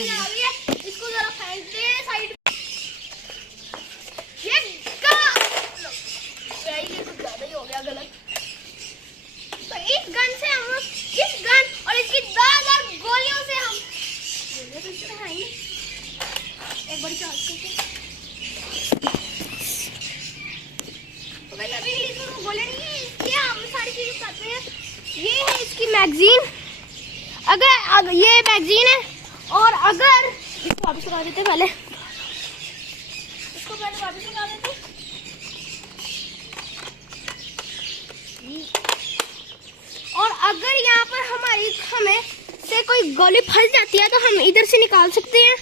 इसको जरा फेंक दे साइड। ये कुछ ज्यादा ही हो गया गलत। तो इस गन से हम इस गन और इसकी 10,000 गोलियों से हम गोलियां तो इससे खाएंगे। एक बार चार्ज करके तो भाई अभी इसमें गोलियां नहीं है, इसकी हम सारी चीजें करते हैं। ये है इसकी मैगजीन, अगर ये मैगजीन है और अगर इसको वापस लगा देते पहले, इसको पहले वापस लगा देते। और अगर यहाँ पर हमें से कोई गोली फंस जाती है तो हम इधर से निकाल सकते हैं।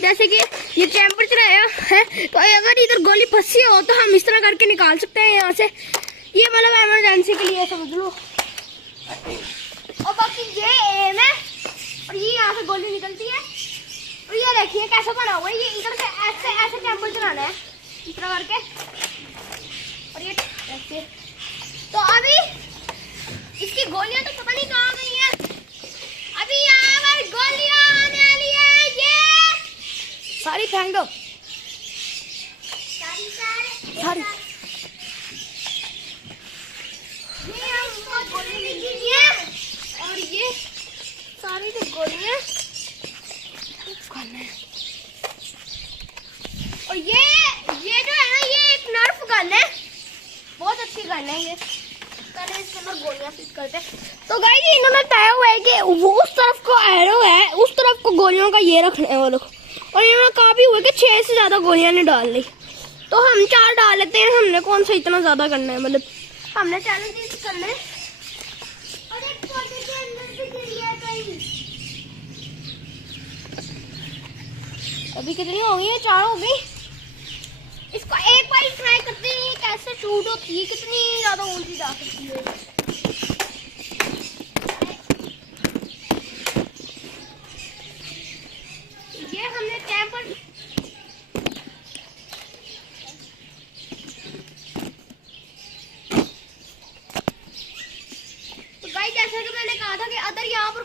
जैसे कि ये टेम्परेचर है तो अगर इधर गोली फंसी हो तो हम इस तरह करके निकाल सकते हैं यहाँ से। ये मतलब इमरजेंसी के लिए समझ लो। और बाकी ये एम है और ये यहाँ से गोली निकलती है। और ये देखिए कैसा बना हुआ है, ये इधर से ऐसे ऐसे टेम्परेचर आना है इस तरह करके। और ये ऐसे तो अभी इसकी गोलियां तो पता नहीं कहाँ गई हैं। अभी यहाँ पर गोलियां आने वाली है, ये सारी फेंक दो, सारी ये हम गोली निकली है। और ये सारी जो गोलियां है और ये जो है ना, ये एक नर्फ गन है, बहुत अच्छी गन है ये। पहले इसके अंदर गोलियां फिट करते हैं। तो गाइस इन्होंने तय हुआ है कि वो उस तरफ को एरो है, उस तरफ को गोलियों का ये रखने हैं वो लोग। और इन्होंने कहा भी हुआ कि 6 से ज्यादा गोलियां नहीं डालनी, तो हम 4 डाल लेते हैं। हमने कौन सा इतना ज्यादा करना है, मतलब हमने चैलेंज करना है। और एक पौधे के अंदर भी गिरी है कहीं। अभी कितनी हो गई है? 4 हो गई। इसको एक बार ट्राई करते हैं ये कैसे शूट होती है, कितनी ज्यादा ऊंची जा सकती है। ये हमने टेम्पर तो गाइस जैसा कि मैंने कहा था कि अगर यहाँ पर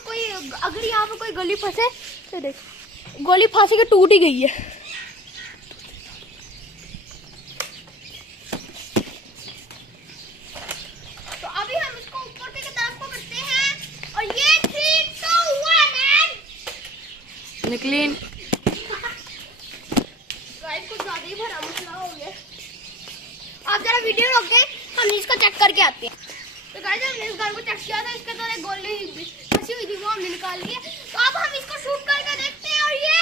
कोई गोली फंसे तो देखो गोली फांसी के टूट ही गई है। निकली कुछ ज्यादा ही भरा मसला हो गया। आप जरा वीडियो रोक के हम इसको चेक करके आते हैं। तो गाइस हमने इस गन को चेक किया था, इसके अंदर एक गोली फंसी हुई थी, वो हमने निकाल ली है। तो अब हम इसको शूट करके देखते हैं। और ये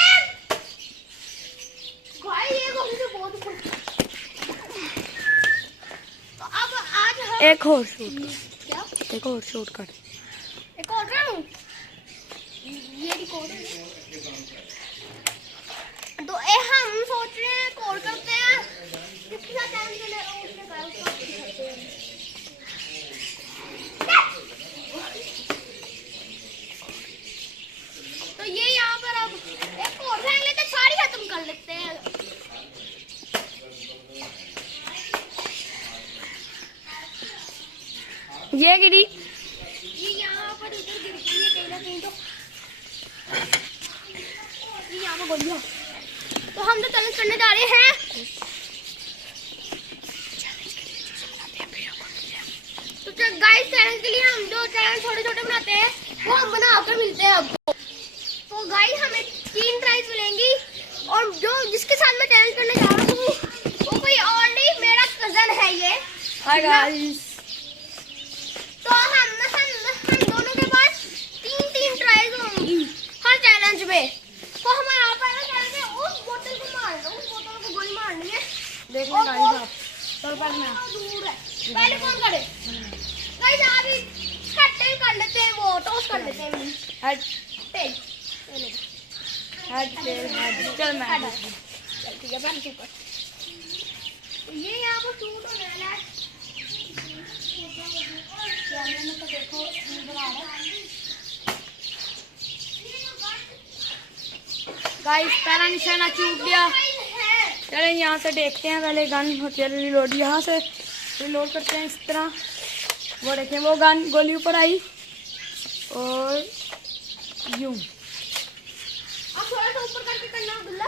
भाई ये गोली तो बहुत ऊपर। तो अब आज हम एक और शूट क्या एक और शूट कर एक और करूं, ये रिकॉर्ड है। तो हम सोच रहे हैं कॉल करते हैं किसके साथ टाइम चले उसने कहा उसको तो ये यहाँ पर अब एक और फेंक लेते, सारी खत्म कर लेते हैं। ये गिरी, ये यहाँ पर इधर गिर गई है कहीं ना कहीं। तो ये यहाँ पर गोलियां, तो हम तो चैलेंज करने जा रहे हैं। तो गाइस चैलेंज के लिए हम जो चैलेंज छोटे छोटे बनाते हैं वो हम बनाकर मिलते हैं आपको। तो गाइस हमें 3 ट्राइज मिलेंगी और जो जिसके साथ मैं चैलेंज करने जा रहा हूँ वो कोई और नहीं, मेरा कजन है ये। Hi guys. तो हम दोनों के पास 3 ट्राइज होंगी हर चैलेंज में। तो हमारा यहाँ पहला चैलेंज है उस बोतल को मारना, उस बोतल को गोली मारनी है। देखो गाइस आप चल पड़ना दूर है, पहले कौन करे? गाइस अभी कट्टे कर लेते हैं, वो टॉस कर लेते हैं। हेड टेल हेड चल मैं चल ठीक है बन ऊपर। ये यहाँ पर शूट होने वाला है। कैमरे में तो देखो बना रहा है। गाइस पहला निशाना चूक गया। चले यहाँ से देखते हैं, पहले गन होती है रिलोड, यहाँ से रिलोड करते हैं इस तरह। वो देखें वो गन गोली ऊपर आई और यूं। अब अब थोड़ा सा ऊपर करके करना अब्दुल्ला।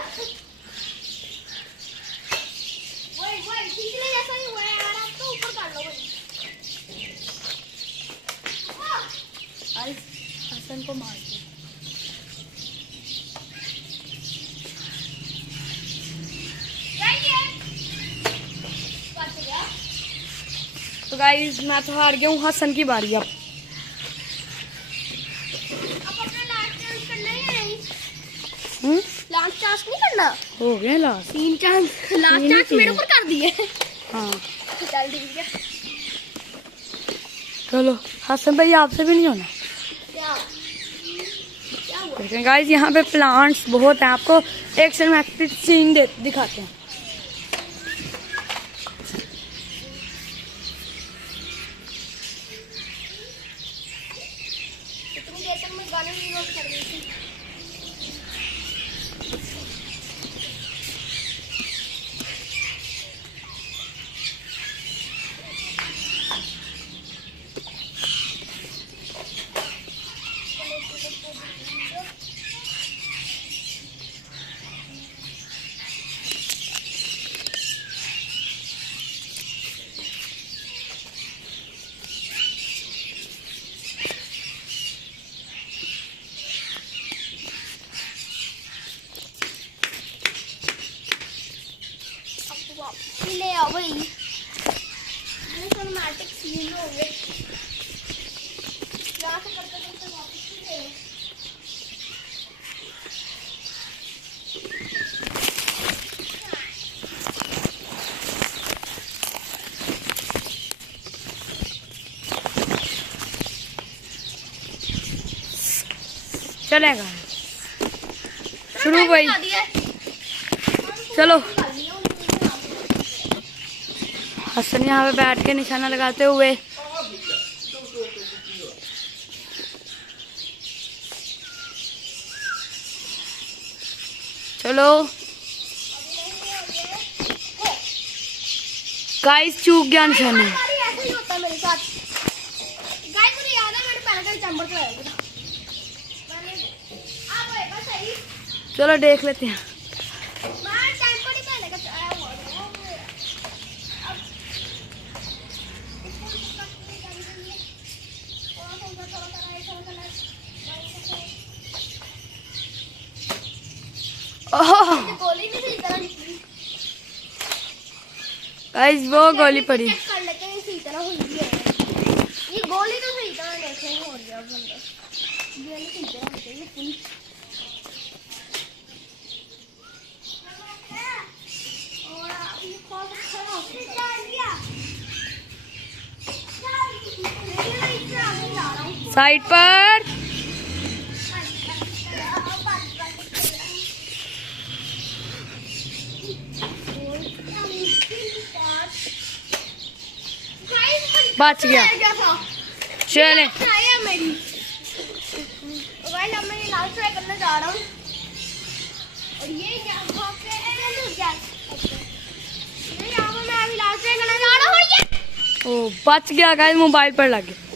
वही पिछले जैसा ही हुआ है यार, आप तो ऊपर कर लो वही। हसन को मार दिया। तो गाइस मैं तो हार गया हूँ, हसन की बारी अब। अपना लास्ट चांस करना है या नहीं? लास्ट चांस नहीं करना? हो गया लास्ट 3 चांस, लास्ट चांस मेरे ऊपर कर दिए। हाँ चल ठीक है। चलो हसन भाई आपसे भी नहीं होना। क्या हुआ? लेकिन गाइस यहाँ पे प्लांट्स बहुत हैं, आपको एक सिनेमैटिक सीन दिखाते हैं। इतनी देर तक मैं गाने भी नोट कर रही थी। ले आओ भाई, सिनेमैटिक सीन हो गए। यहाँ से करते करते वापस ही ले आओ। चलेगा शुरू भाई, चलो। हसन यहाँ पे बैठ के निशाना लगाते हुए चलो गाइस, चूक गया निशाना। ऐसा ही होता है मेरे साथ। गाइस मुझे याद है मैंने पहले कभी चैम्बर चलाया था। मैंने अब होएगा सही। चलो देख लेते हैं। मैं चैम्बर ही पहले का चलाया हुआ था। अब ओह गोली नहीं सही तरह निकली। गाइस वो गोली पड़ी। चेक कर लेते हैं सही तरह हुई है। ये गोली तो सही तरह देखे हो रही है बंदा। ये सही तरह होनी चाहिए पूरी। और ये कौन सा खड़ा हो? साइड पर बच गया। चले मेरी अब मैं ये लास्ट ट्राई करने जा रहा हूँ। और ये यहाँ पे मैं अभी लास्ट ट्राई करने जा रहा हूँ। ओ बच गया गाइस, मोबाइल पर लग गया।